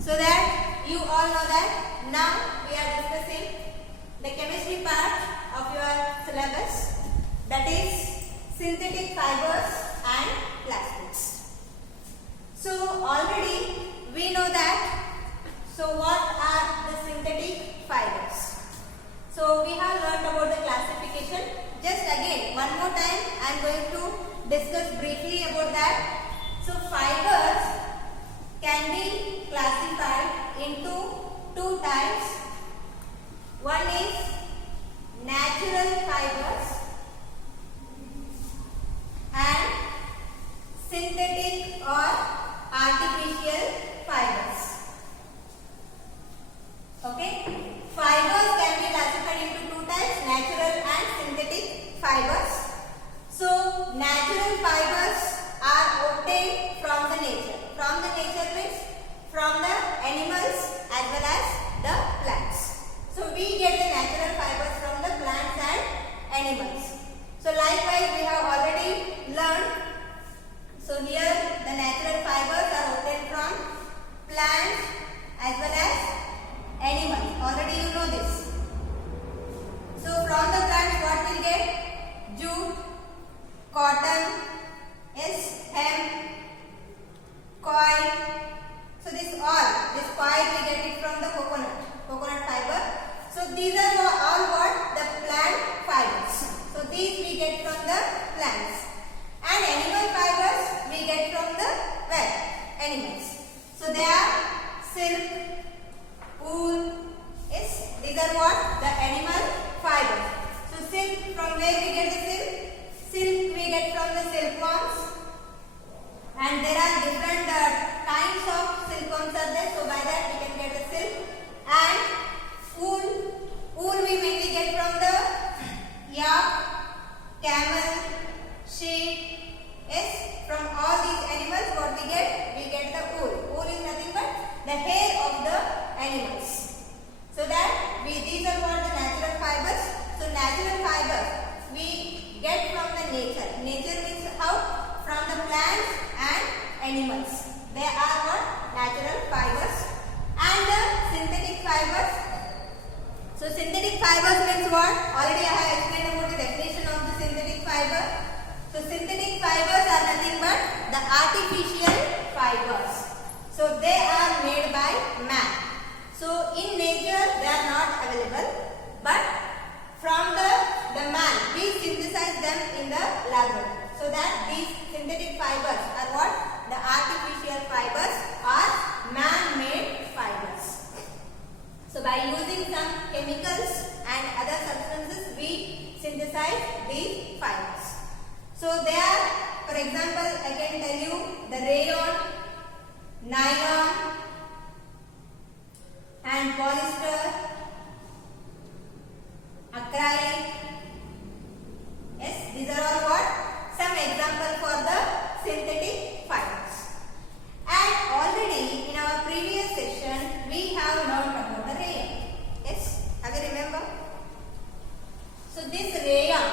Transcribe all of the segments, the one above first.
So that you all know that now we are discussing the chemistry part of your syllabus, that is synthetic fibers and plastics. So already we know that. So what are the synthetic fibers? So we have learned about the classification. Just again one more time I am going to discuss briefly about that. So fibers can be classified into two types. One is natural fibers and synthetic or artificial fibers. Okay, fibers can be classified into two types, natural and synthetic fibers. So natural fibers are obtained from the nature. From the nature means from the animals as well as the plants. So we get the natural fibers from the plants and animals. So likewise we have already learned. So here the natural fibers are obtained from plants as well as animals. Already you know this. So from the plants what we get? Jute, cotton, hemp, coil. So this coil we get it from the coconut fiber. So these are all what? The plant fibers. So these we get from the plants. And animal fibers we get from the animals. So they are silk, wool. Yes, these are what? The animal fibers. So silk, from where we get the silk? Silk we get from the silkworms. And there are different kinds of silkworms are there. So by that we can get the silk. And wool we mainly get from the yak, camel, sheep. Yes, from all these animals what we get? We get the wool. Wool is nothing but the hair of the animals. So that these are what the natural fibers. So natural fibers we get from the nature. Nature means how? From the plants and animals. They are what? Natural fibers. And the synthetic fibers. So synthetic fibers means what? Already I have explained about the definition of the synthetic fiber. So synthetic fibers are nothing but the artificial fibers. So they are made by man. So in nature they are not available, but from the man we synthesize them in the laboratory. So that these synthetic fibers are what? The artificial fibers or man-made fibers. So by using some chemicals and other substances we synthesize these fibers. So they are, for example, I can tell you the rayon, nylon and polyester, acrylic. Yes, these are all what? Some example for the synthetic fibers. And already in our previous session we have learned about the rayon. Yes, have you remember? So this rayon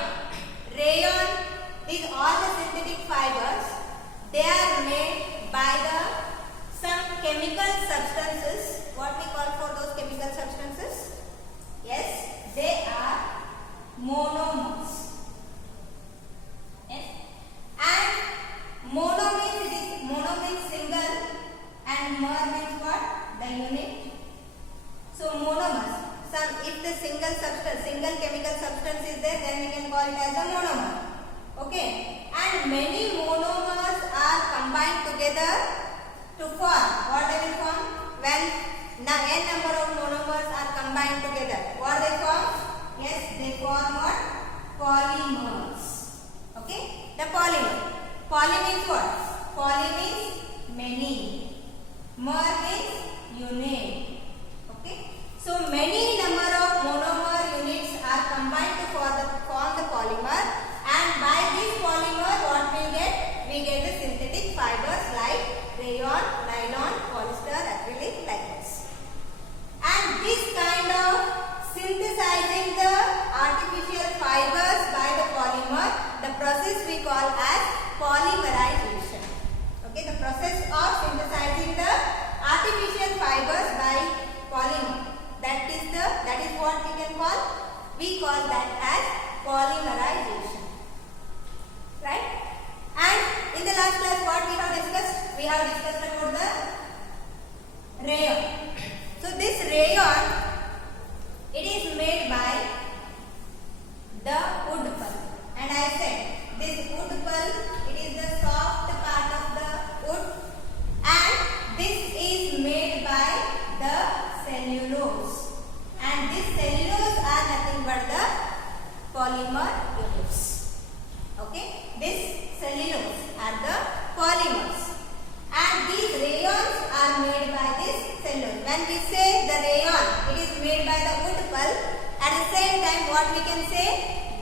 is all the synthetic fibers. They are made by some chemical substances. What we call for those chemical substances? Yes, they are monomers. Yes. And mono means single and mer means what? The unit. So monomers. If the single chemical substance is there, then we can call it as a monomer. Okay. And many monomers are combined together to form. What they will form? When n number of monomers are combined together, what they form? Yes, they form what? Polymers. Okay, the polymer. Poly means what? Poly means many. Mer means unit. Okay, so many number of monomer units are combined to form the polymer, and by this polymer what we get? We get the synthetic fibers like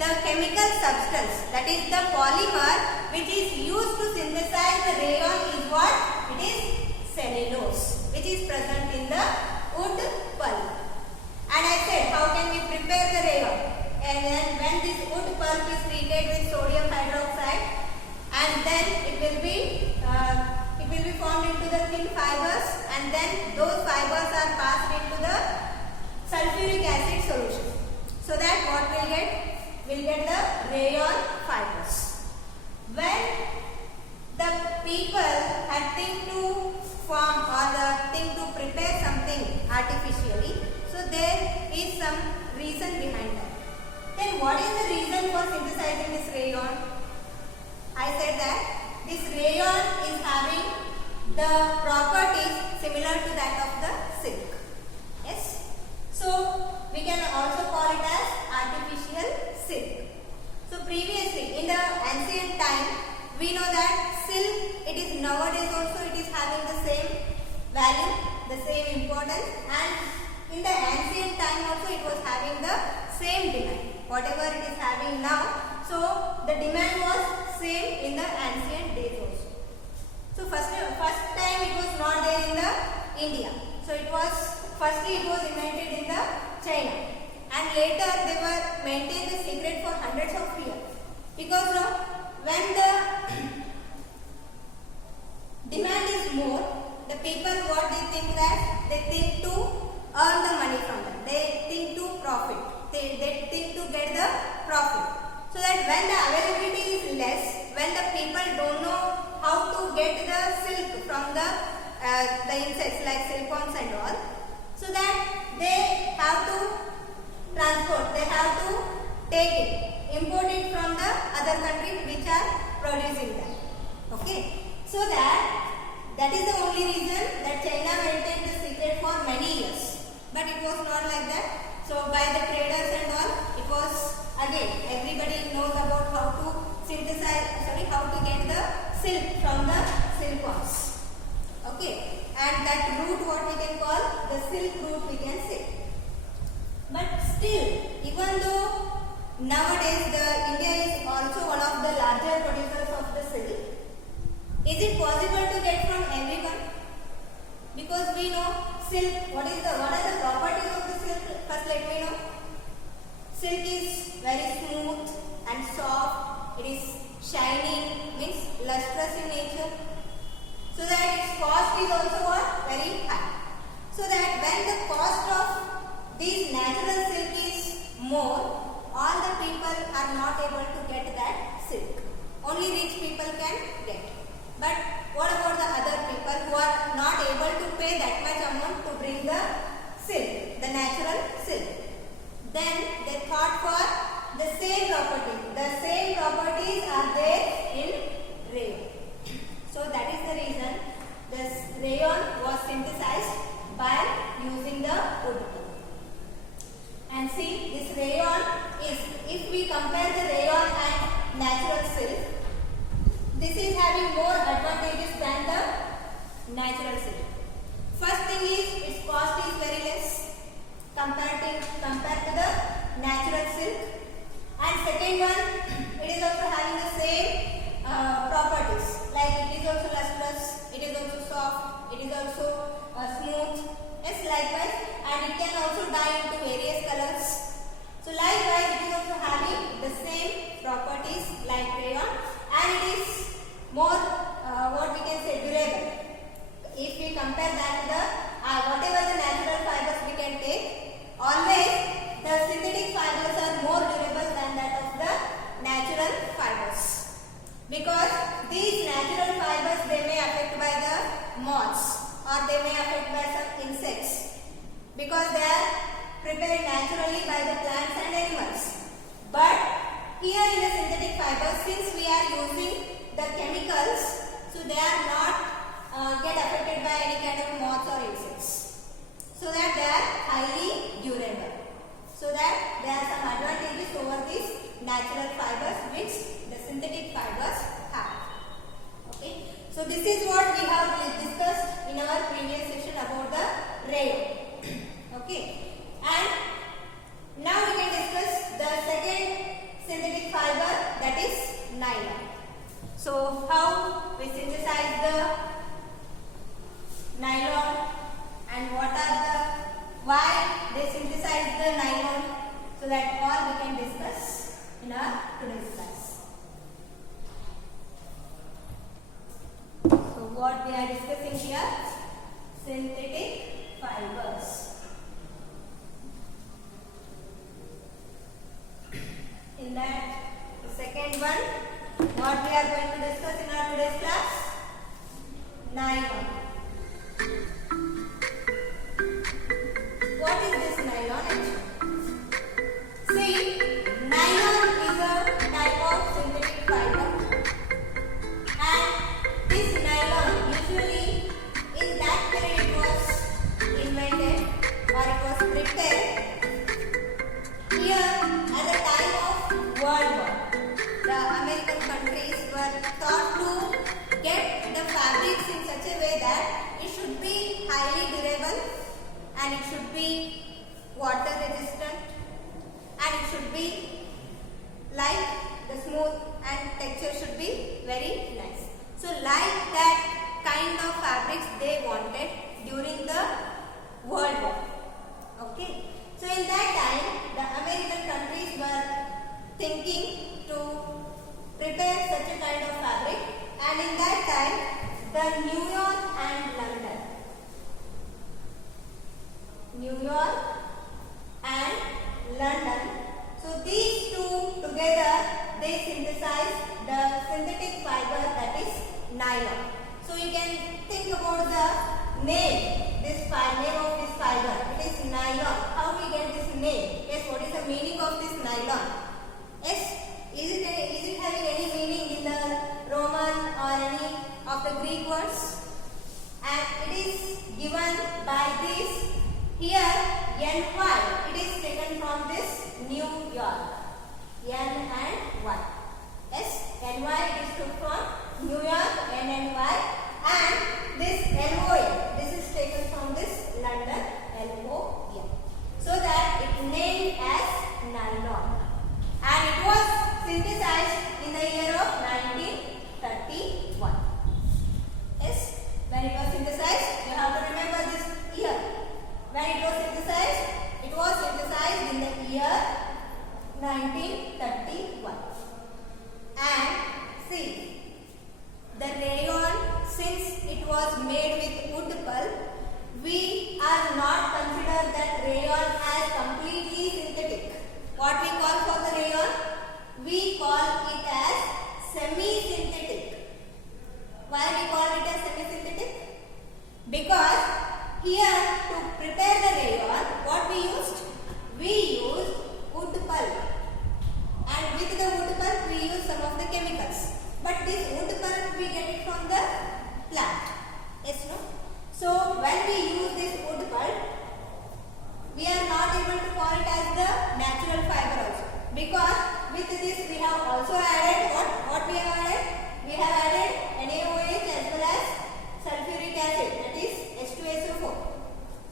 the chemical substance, that is the polymer which is used to synthesize the rayon is what? It is cellulose, which is present in the wood pulp. And I said, how can we prepare the rayon? And then when this wood pulp is treated with sodium hydroxide, and then it will be formed into the thin fibers, and then those fibers are passed into the sulfuric acid solution. So that what we'll get? We'll get the rayon fibers. When the people had think to form or think to prepare something artificially, so there is some reason behind that. Then what is the reason for synthesizing this rayon? I said that this rayon is having the properties similar to that of the silk. Yes. So we can also call it as artificial silk. So previously in the ancient time, we know that silk, it is nowadays also it is having the same value, the same importance, and in the ancient time also it was having the same demand. Whatever it is having now, so the demand was same in the ancient days also. So first time it was not there in the India. So it was firstly it was invented in the China, and later they were maintained the secret for hundreds of years, because when the demand is more, the people what they think that they think to earn the money from them, they think to profit, they think to get the profit. So that when the availability is less, when the people don't know how to get the silk from the insects like silkworms and all, so that they have to transport, they have to take it, import it from the other countries which are producing them. Okay, so that is the only reason that China maintained the secret for many years. But it was not like that. So by the traders and all, it was again everybody knows about how to synthesize, how to get the silk from the silkworms. Okay, and that root what we can call the silk root we can say. But still, even though nowadays India is also one of the larger producers of the silk, is it possible to get from everyone? Because we know silk, what are the properties of the silk? First let me know. Silk is very smooth and soft, it is shining, means lustrous in nature. So that its cost is also what? Very high. So that when the cost of these natural silk is more, all the people are not able to get that silk. Only rich people can get. But what about the other people who are not able to pay that much amount to bring the silk, the natural silk? Then they thought for the same property. The same properties are there in rayon. So that is the reason this rayon was synthesized by using the wood pulp. And see, this rayon is, if we compare the rayon and natural silk, this is having more advantages than the natural silk. First thing is, its cost is very less compared to the natural silk. And second one, it is also having the same properties, like it is also lustrous, it is also soft, it is also smooth, yes, likewise, and it can also dye into various colors. So likewise, it is also having the same properties like rayon, and it is more what we can say durable. If we compare that to the whatever the natural fibers we can take, always the synthetic fibers are more durable than that of the natural fibers, because these natural fibers they may affect by the moths or they may affect by some insects, because they are prepared naturally by the plants and animals. But here in the synthetic fibers, since we are using the chemicals, so they are not get affected by any kind of moths or insects, so that they are highly durable, so that there are some advantages over these natural fibers which the synthetic fibers have. Okay, so this is what we have discussed in our previous section about the rayon. Okay, and now we can discuss the second synthetic synthetic fibers. In that, the second one, what we are going to discuss in our today's class? Nylon. What is this nylon actually? See, nylon is a type of synthetic fiber, and this nylon usually in that period it was invented or it was prepared here at the time of World War. The American countries were thought to get the fabrics in such a way that it should be highly durable and it should be water resistant and it should be like the smooth and texture should be very nice. So like that kind of fabrics they wanted during the World War. Okay. So in that time the American countries were thinking to prepare such a kind of fabric, and in that time the New York and London. New York and London. So these two together they synthesize the synthetic fiber that is nylon. So you can think about the name, name of this fiber. It is nylon. How we get this name? Yes, what is the meaning of this nylon? Yes, is it having any meaning in the Roman or any of the Greek words? And it is given by this here NY. It is taken from this New York. N and Y. Yes, NY is took from New York, N and Y, and this LON. This is taken from this London, LON. So that it named as nylon, and it was synthesized in the year of 1931. Yes, when it was synthesized, you have to remember this year. When it was synthesized in the year 1931. And see, the rayon, since it was made with wood pulp, we are not consider that rayon as completely synthetic. What we call for the rayon? We call it as semi-synthetic. Why we call it as semi-synthetic? Because here to prepare the rayon, what we used? We used wood pulp, and with the wood pulp we use some of the chemicals. But this wood pulp we get it from the plant. Yes, no? So when we use this wood pulp, we are not able to call it as the natural fiber also, because with this we have also added what we have added? We have added NaOH as well as sulfuric acid, that is H2SO4.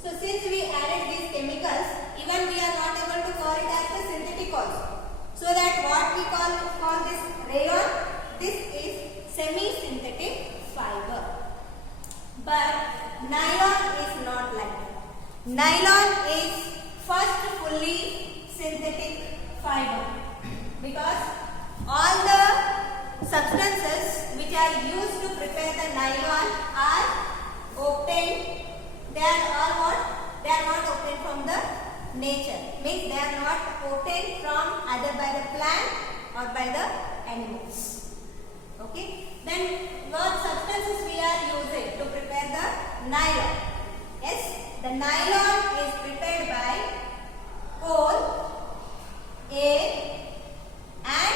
So since we added these chemicals, even we are not able to call it as the synthetic also. So that what we call this rayon, this is semi-synthetic fiber. But nylon is not like that. Nylon is first fully synthetic fiber, because all the substances which are used to prepare the nylon are obtained. They are all what? They are not obtained from the nature. Means they are not obtained from either by the plant or by the animals. Okay. Then what substances we are using to prepare the nylon? Yes, the nylon is prepared by coal, air and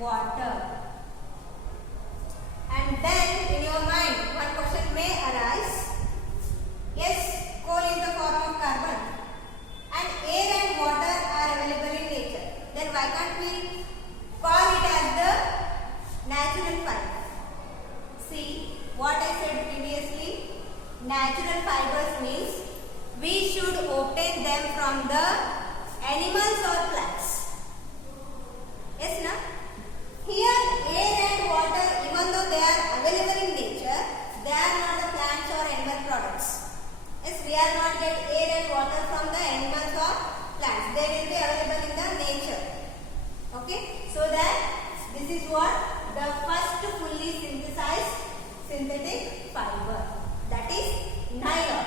water. And then in your mind one question may arise. Yes, coal is a form of carbon and air and water are available in nature. Then why can't we call it as the natural fiber? See what I said previously. Natural fibers means we should obtain them from the animals or plants. Yes, na? Here air and water, even though they are available in nature, they are not the plants or animal products. Yes, we are not get air and water from the animals or plants. They will be available in the nature. Okay, so that this is what the first fully synthesized synthetic fiber, that is nylon.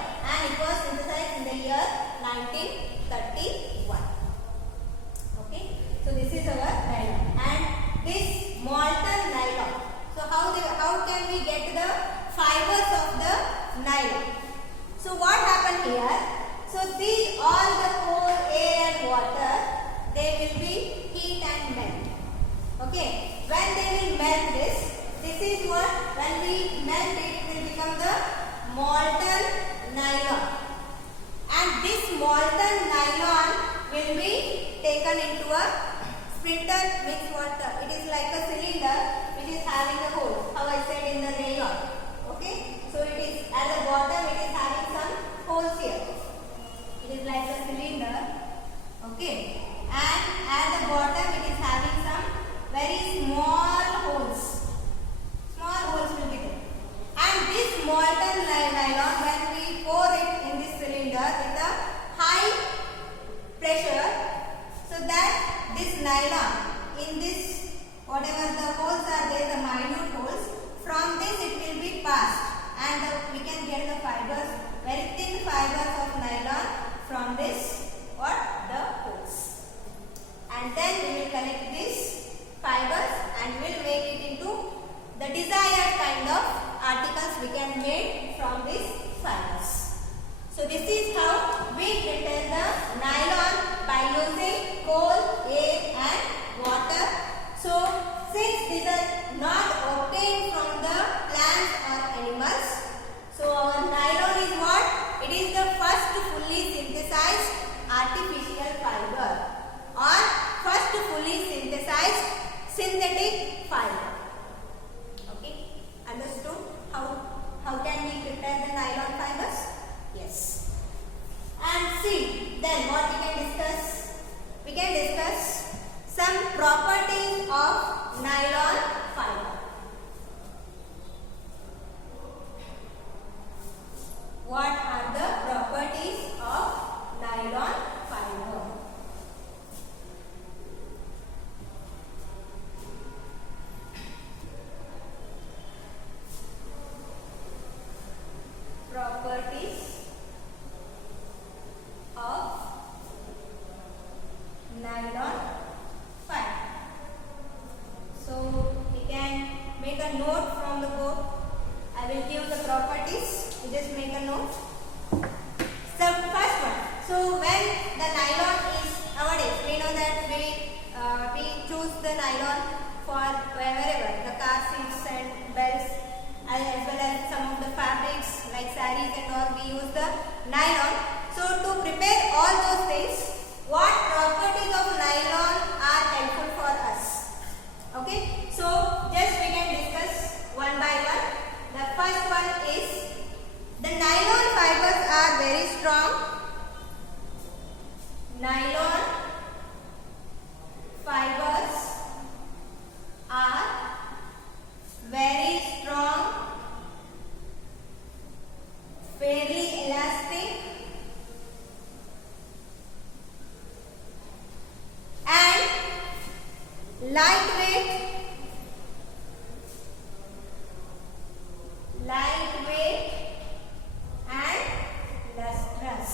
1931. Okay, so this is our nylon, and this molten nylon. So how can we get the fibers of the nylon? So what happened here? So these all the coal, air and water, they will be heat and melt. Okay, when they will melt this is what, when we melt it, it will become the molten nylon. And this molten nylon will be taken into a splinter mixed water. It is like a cylinder which is having a hole, how I said in the rayon. Okay, so it is at the bottom, it is having some holes here. It is like a cylinder. Okay, and at the bottom it is having some very small holes. Small holes will be there. And this molten nylon, when we pour it in this cylinder with a high pressure, so that this nylon, in this, whatever the holes are there, the minute holes, from this it will be passed, and we can get the fibers, very thin fibers of nylon from this, what, the holes. And then we will collect these fibers and will make it into the desired kind of articles we can make from these fibers. So this is how we prepare the nylon by using coal, air and water. So since these are not obtained from the plants or animals, so our nylon is what? It is the first fully synthesized artificial fiber or first fully synthesized synthetic fiber. Okay, understood how can we prepare the nylon fibers? Yes. And see, then what we can discuss? We can discuss some properties of nylon fiber. What are the properties of nylon fiber? Properties of nylon fiber. So we can make a note from the book. I will give the properties. You just make a note. So first one. So when the nylon is nowadays, we know that we choose the nylon for wherever the car seats and belts, as well as some of the fabrics like sarees and all, we use the nylon. So to prepare all those things, what properties of nylon are helpful for us? Okay, so just we can discuss one by one. The first one is the nylon fibers are very strong. Nylon fibers are very strong, fairly elastic, and lightweight, and lustrous.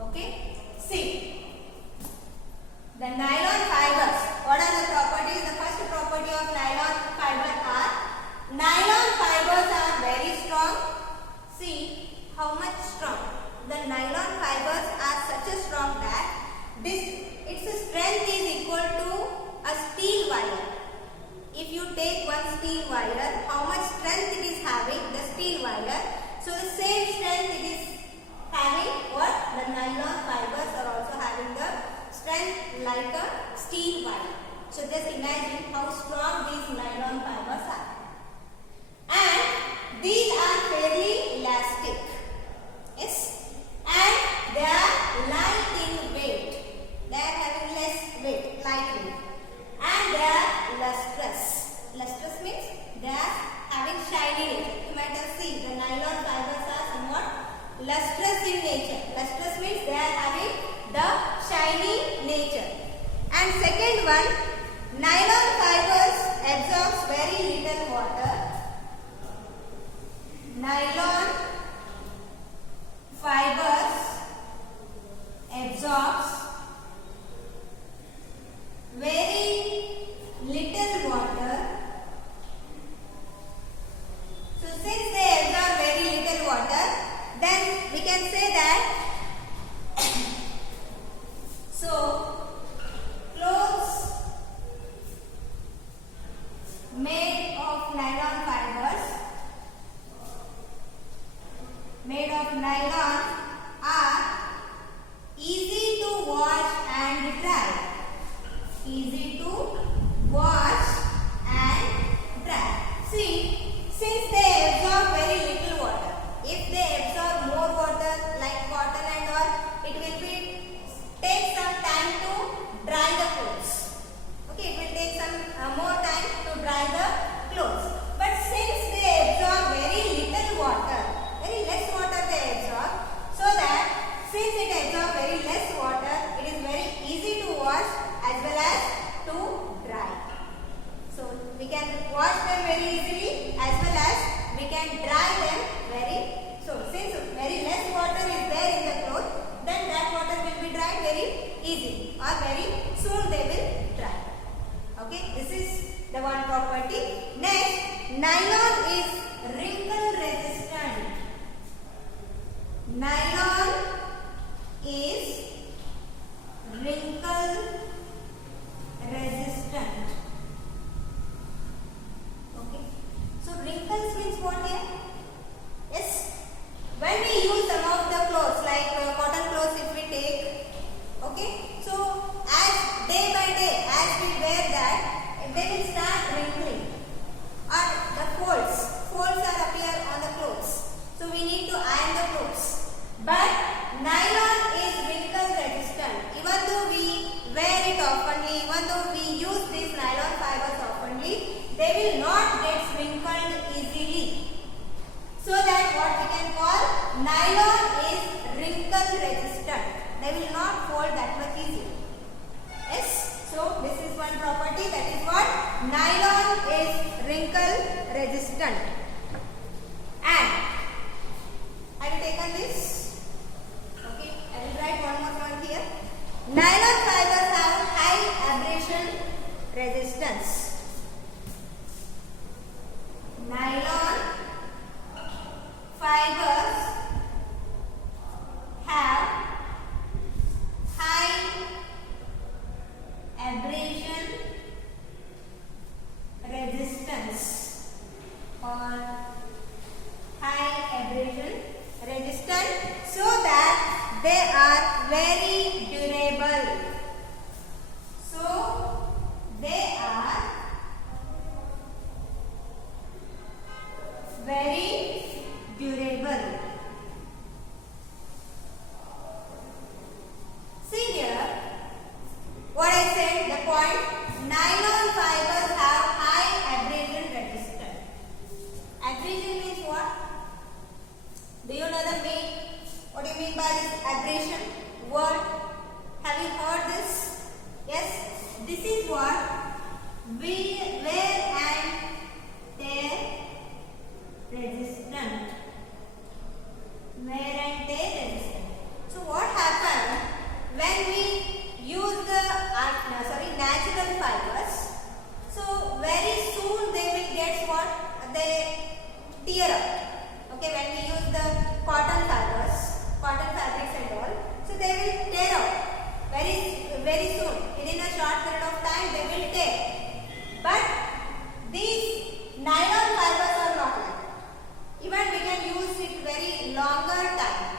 Okay, see, the nylon fibers, what are the properties? The first property of nylon fiber are, nylon fibers are very strong. See how much strong. The nylon fibers are such a strong that its strength is equal to a steel wire. If you take one steel wire, how much strength it is having, the steel wire, so the same strength it is having what? The nylon fibers are also having the strength like a steel wire. So just imagine how strong these nylon fibers are. And these are fairly elastic. Yes. And they are light in weight. They are having less weight, light weight. And they are lustrous. Lustrous means they are having shiny nature. You might have seen the nylon fibers are somewhat lustrous in nature. Lustrous means they are having the shiny nature. And second one, nylon fibers absorbs very little water. Nylon made of nylon are easy to wash and dry. Easy to wash and dry. See, since they absorb very little water, if they absorb more water like cotton and all, it will be take some time to dry the clothes. Okay, it will take some more time to dry the clothes. But since they absorb very little water, very less water they absorb, so that since it absorbs very less water, it is very easy to wash as well as to dry. So we can wash them very easily as well as we can dry them very. So since very less water is there in the cloth, then that water will be dried very easily or very soon they will dry. Okay, this is the one property. Next, nylon is wrinkle resistant. Nylon is wrinkle resistant. Okay, so wrinkles means what here? Yes, when we use some of the clothes like cotton clothes, if we take, okay, so as day by day as we wear that, they will start wrinkling or the folds are appear on the clothes, so we need to iron the clothes. But nylon is wrinkle resistant. Even though we wear it oftenly, even though we use these nylon fibers oftenly, they will not get wrinkled easily. So that what we can call nylon is wrinkle resistant. They will not fold that much easily. Yes. So this is one property, that is what nylon is wrinkle resistant. And have you taken this? Okay, I will write one more point here. Nylon fibers have high abrasion resistance. Nylon fibers have high abrasion resistance or high abrasion resistant, so that they are very durable. So they are very durable. See here, what I said, the point, nylon fibers have high abrasion resistance. Abrasion means what? Do you know the meaning? What do you mean by this abrasion word? Have you heard this? Yes, this is what wear and tear resistant. Wear and tear resistant. So what happens when we use the natural fibers? So very soon they will get what? They tear up. Okay, when we use the cotton fibers, cotton fabrics and all, so they will tear out very soon. Within a short period of time they will tear. But these nylon fibers are not like that. Even we can use it very longer time.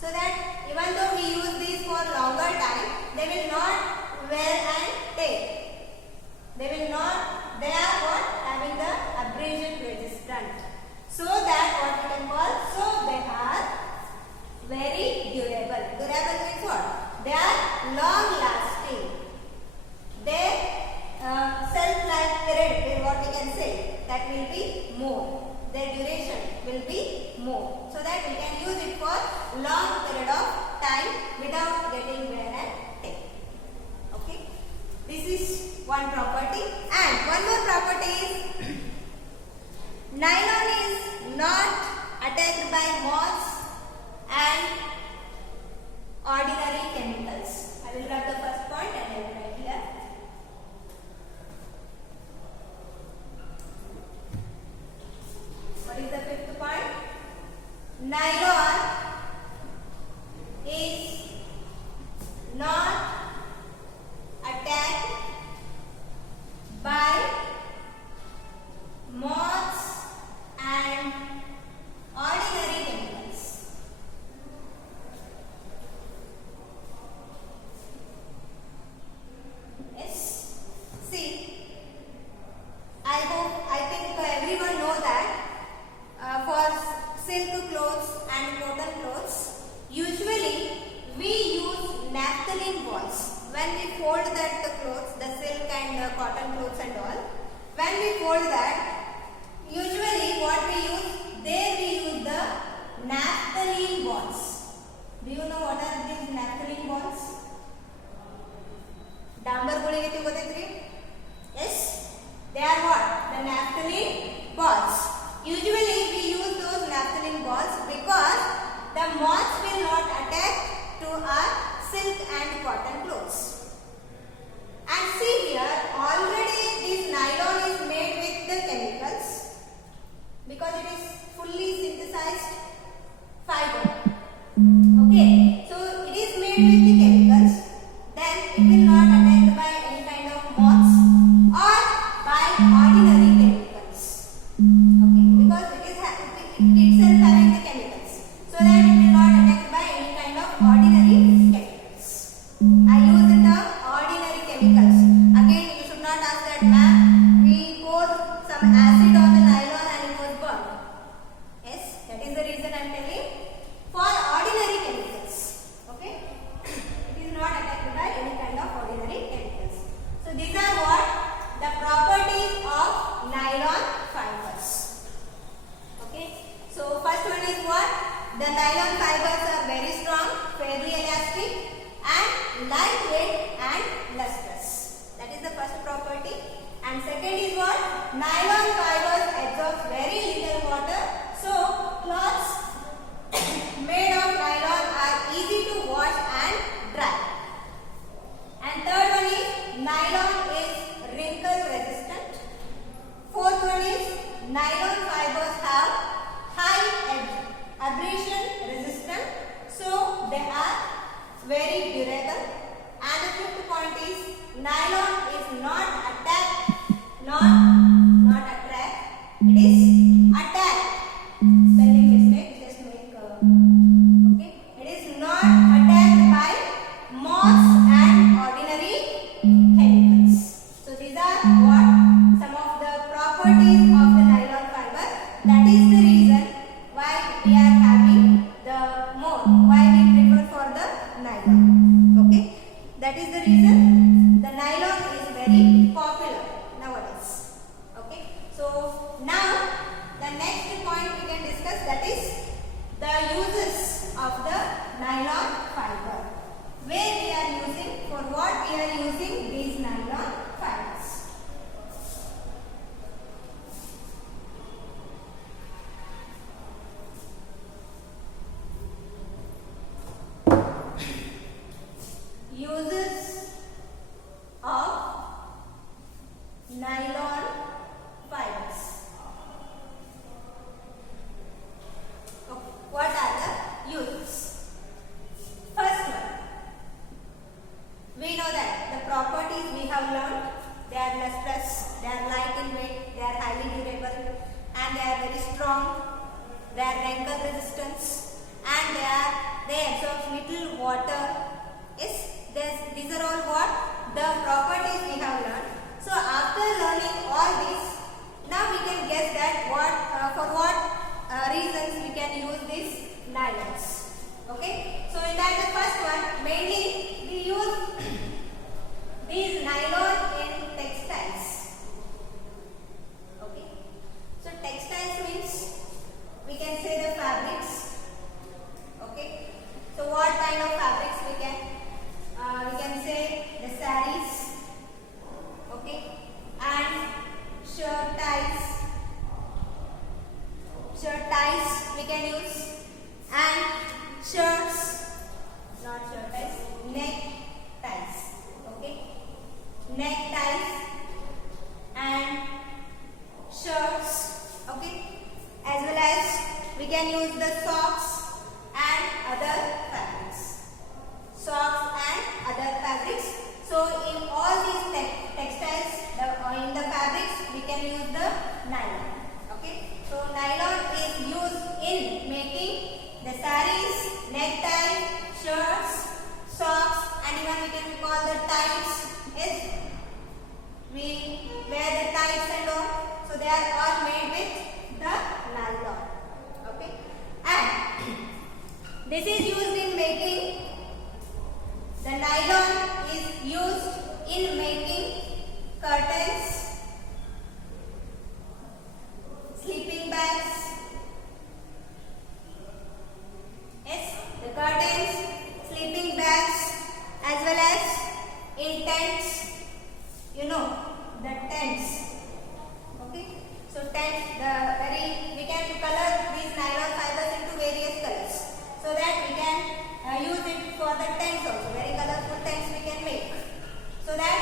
So that even though we use these for longer time, they will not wear and tear. They will not, they are what? Having the abrasion resistant. So that what we can call, so they are very durable. Durable means what? They are long lasting. Their shelf-life period is what we can say, that will be more. Their duration will be more. So that we can use it for long period of time without getting wear and tear. Okay. This is one property. And one more property is nylon is not attacked by moths and ordinary chemicals. I will write the first point and I will write here. What is the fifth point? Nylon is not attacked by moths and ordinary chemicals. clothes and cotton clothes, usually we use naphthalene balls. When we fold that the clothes, the silk and the cotton clothes and all, when we fold that, usually what we use, there we use the naphthalene balls. Do you know what are these naphthalene balls? Dambar guli geti godetri? Yes, they are what? The naphthalene balls. Usually we use those naphthalene balls because the moths will not attack to our silk and cotton clothes. And see here, already this nylon is made with the chemicals because it is fully synthesized fiber. Okay, so it is made with the chemicals, then it will not attacked by any kind of moths or by ordinary chemicals. Okay, because it is itself having the chemicals, so that it will not attacked by any kind of ordinary chemicals. I use the term ordinary chemicals. Again, you should not ask that, ma'am, we pour some acid on the nylon and it was burned. Yes, that is the reason I am telling. For ordinary chemicals, okay, it is not attacked by any kind of ordinary chemicals. So these are what the properties of nylon fibers. Okay, so first one is what? The nylon fibers are very strong, fairly elastic, and lightweight and lustrous. That is the first property. And second is what? Nylon fibers absorb very little water, so cloths made of nylon are easy to wash and dry. And third one is nylon is wrinkle resistant. Fourth one is nylon fibers have high abrasion resistance, so they are very durable. And the fifth point is nylon is not attract, it is attack. Spelling mistake, just make okay. It is not attacked by moths and ordinary chemicals. So these are what some of the properties of the nylon fiber. That is the reason why we are having the more, why we prefer for the nylon. Okay, that is the reason the nylon is very popular nowadays. Okay, so now the next point we can discuss, that is the uses of the nylon fiber. Where we are using, for what we are using these nylon fibers. Uses of nylon fibers. Okay. What are the uses? First one, we know that the properties we have learned, they are lustrous, they are light in weight, they are highly durable, and they are very strong, they are wrinkle resistance, and they absorb little water. Yes, these are all what the properties we have learned. So after learning all this, now we can guess that for what reasons we can use these nylons. Okay, so in that the first one, mainly we use these nylon in textiles. Okay, so textiles means we can say the fabrics. Okay, so what kind of fabrics we can say the sarees, okay, and shirt ties we can use, and shirts, not shirt ties, neck ties, okay, neck ties and shirts, okay, as well as we can use the socks and other fabrics. Socks and other fabrics. So in all these textiles, in the fabrics, we can use the nylon. Okay. So nylon is used in making the sarees, necktie, shirts, socks, and even we can call the tights. Yes, we wear the tights and all. So they are all made with the nylon. Okay. And This is used in making, the nylon is used in making curtains, sleeping bags. Yes, the curtains, sleeping bags, as well as in tents. You know, the tents. Okay, so tents, we can color these nylon fibers into various colors, so that we can use it for the tents also. Very colorful tents we can make. So that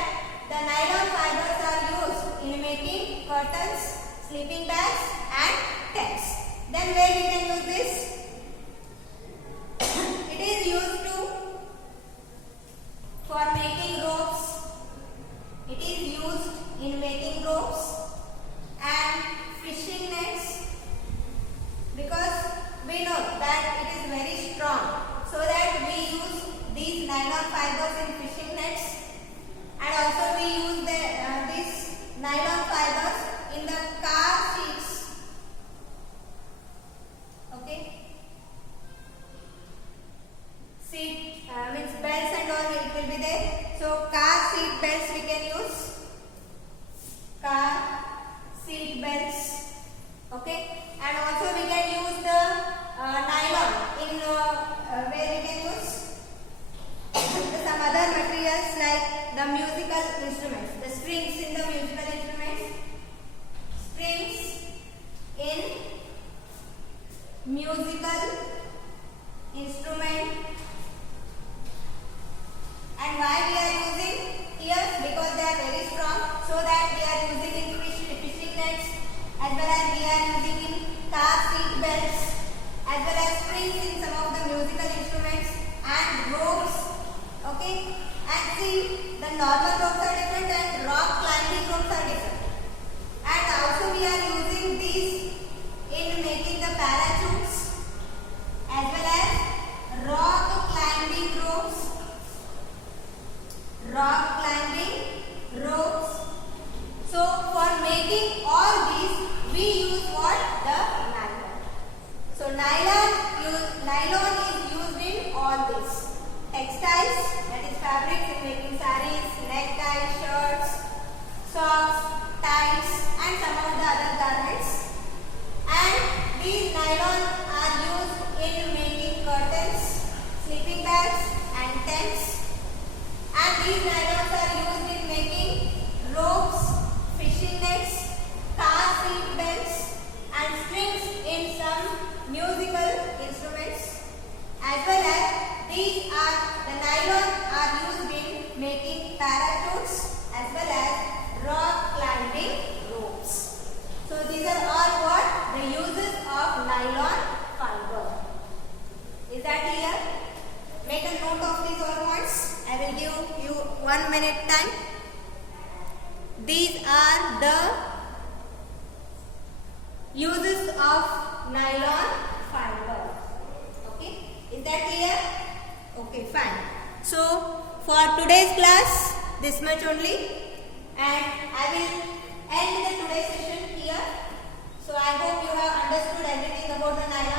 the nylon fibers are used in making curtains, sleeping bags, and tents. Then where we can use this? It is used for making ropes. It is used in making ropes and fishing nets, because we know that it is very strong. So that we use these nylon fibers in fishing nets, and also we use these nylon fibers in the car seats. Okay. Seat means belts and all it will be there. So car seat belts we can use. Car seat belts. Okay. And also we can use the nylon in where we can use some other materials like the musical instruments. The strings in the musical instruments. Strings in musical instrument. And why we are using here? Because they are very strong. So that we are using in fishing nets, as well as we are using in car seat belts, as well as strings in some of the musical instruments and ropes. Okay. And see, the normal ropes are different and rock climbing ropes are different. And also we are using these in making the parachutes, as well as rock climbing ropes. Rock climbing ropes. So for making all these, we use what? The nylon. So nylon is used in all these textiles, that is fabrics in making sarees, neckties, shirts, socks, ties, and some of the other garments. And these nylon are used in making curtains, sleeping bags, and tents. And these nylons are used in making ropes, fishing nets, car seat belts, and strings in some musical instruments. As well as the nylon are used in making parachutes, as well as rock climbing ropes. So these are all what? The uses of nylon fiber. Is that clear? Make a note of these all points. I will give you 1 minute time. These are the uses of nylon fiber. Okay, is that clear? Okay, fine. So for today's class, this much only, and I will end the today's session here. So I hope you have understood everything about the nylon